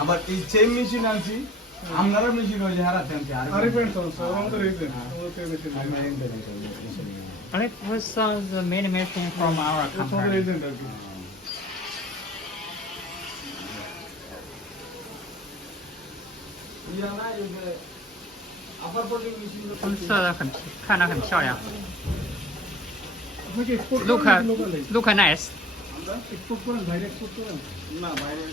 আবার এই same machine আনছি আপনারা মেশিন হয়ে হারাতে আনছি And it was the main machine from our company.红色的看着很漂亮。Look nice. না বাইরে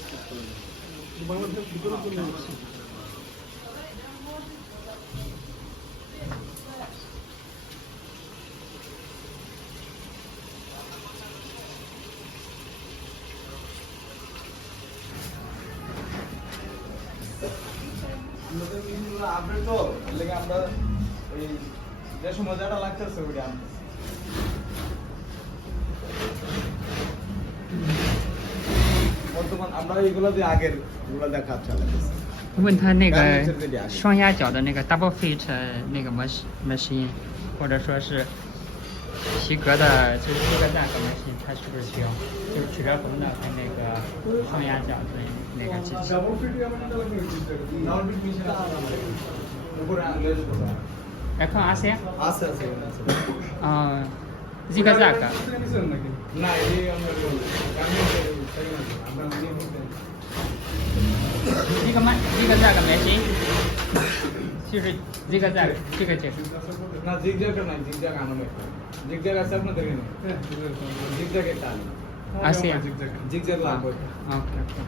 আপডেট তো লেগে আমরা এই যে মজাটা লাগতেছে ওটা আনতেছি বর্তমান আমরা এইগুলো দিয়ে আগের গুলো দেখা চালাতেছি 问他那个双压脚的那个 double fit 那个 machine， 或者说是皮革的，就是这个那个 machine， 它是不是需要？就是曲边红的和那个双压脚的那个机器。এখন আছে আছে জিগাজাগ না এই আমরা জিগাজাগ machine 就是জিগাজাগ ঠিক আছে না জিগজ্যাগ না জিগজ্যাগ আনবে জিগজ্যাগ আছে আপনাদের এখানে জিগজ্যাগ এটা আছে জিগজ্যাগ লাগবে ওকে ওকে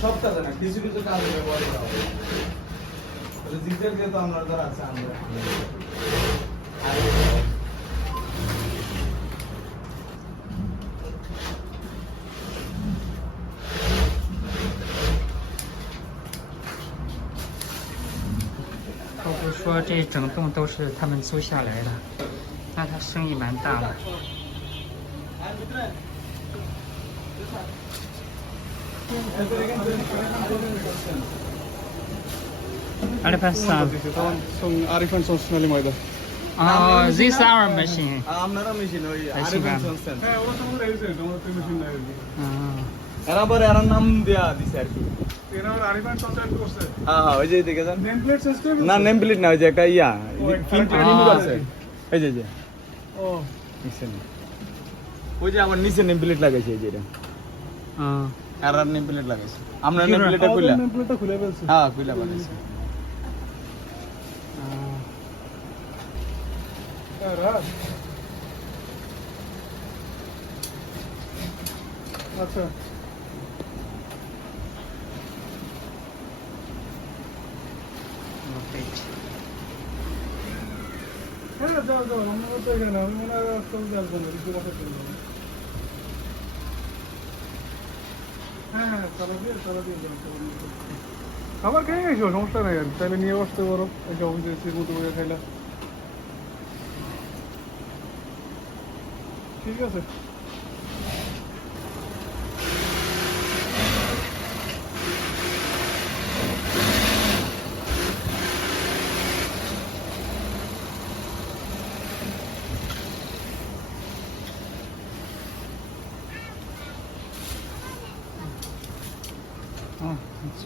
সব কাজে না কিছু কিছু কাজে ব্যবহার করা হবে জিগজ্যাগ দিয়ে তো আমরা ধর আছে আমরা客户说这整栋都是他们租下来的，那他生意蛮大的。আরিফান সোনালী ময়দা this is our machine. আপনারা মেশিন ওই আরিফান সোনালী হ্যাঁ ওরা সঙ্গে রয়েছে তোমার তো মেশিন নাই এরা পরে এরা নাম দেয়া দিছে আর কি এরা আরিফান সঞ্চালিত করছে হ্যাঁ ওই যে দেখে যান নেম প্লেট সিস্টেম না নেম প্লেট না ওই যে একটা ইয়া প্রিন্ট আছে এই যে ও দেখছেন ওই যে আমার নিচে নেম প্লেট লাগাইছে এই যে এটা আর নেম প্লেট লাগাইছে আমরা নেম প্লেটটা খুলে নেম প্লেটটা খুলে ফেলছে হ্যাঁ খুলে বানাইছে আচ্ছা হ্যাঁ যাও যাও আমরা তো এখানে আমি মনে হয় চলতে আসবো না কিছু কথা চলবো হ্যাঁ হ্যাঁ চালা দিয়ে খাবার খেয়ে গেছো সমস্যা নাই আর তাহলে নিয়ে আসতে পারো এই যখন যে মতো করে খাইলা ঠিক আছে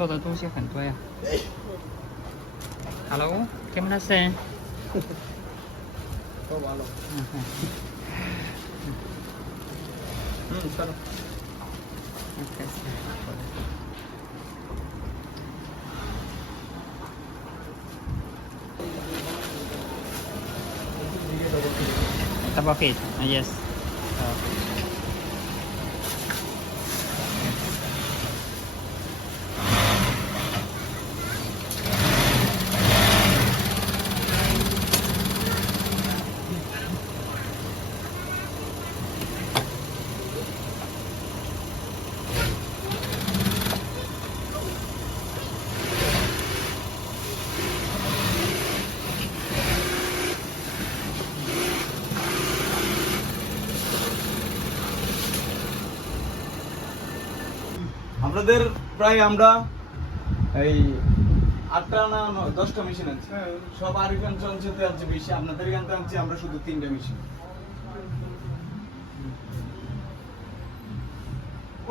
做的东西很多呀。Hello，ケムナセン。তো ভালো চলো Double feet, yes. আপনাদের প্রায় আমরা এই 8টা না 10টা মেশিন আছে হ্যাঁ সব আরিফান চলছে আছে বেশি আপনাদের এখান থেকে আনছি আমরা শুধু 3টা মেশিন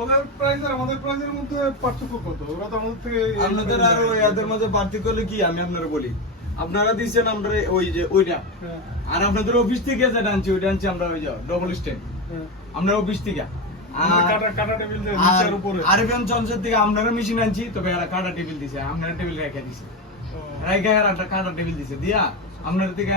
ওদের প্রাইস আর আমাদের প্রাইসের মধ্যে পার্থক্য কত? ওরা তো আমাদের থেকে আপনাদের আর এদের মধ্যে পার্থক্য হলো কি আমি আপনারা বলি আপনারা দিয়েছেন আমরা ওই যে ওইটা হ্যাঁ আর আপনাদের অফিস থেকে যেটা আনছি ওইটা আনছি আমরা ওই যে ডবল স্ট্যান্ড হ্যাঁ আমরা অফিস থেকে আমাদের কাটা টেবিল দেয় নিচের উপরে। আরিফান চলছে থেকে আপনারা মেশিন আনছি তবে এরা কাটা টেবিল দিছে আপনারা টেবিল রেখে দিছে ও। রেখে আর একটা কাটা টেবিল দিছে দিয়া আপনার থেকে